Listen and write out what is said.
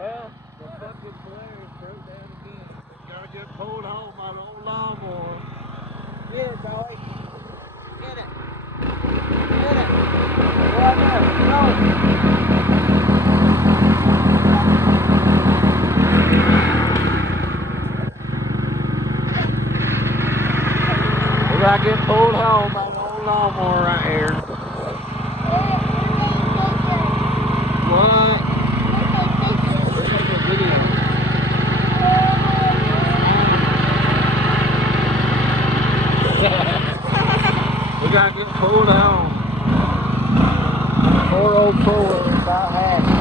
Well, the fucking Polaris broke down again. Gotta get pulled home by the old lawnmower. Get it, boy. Get it. Get it. Go out there. Go. We gotta get pulled home by the old lawnmower right here. What? Take a video. We gotta get pulled home. 404 about half.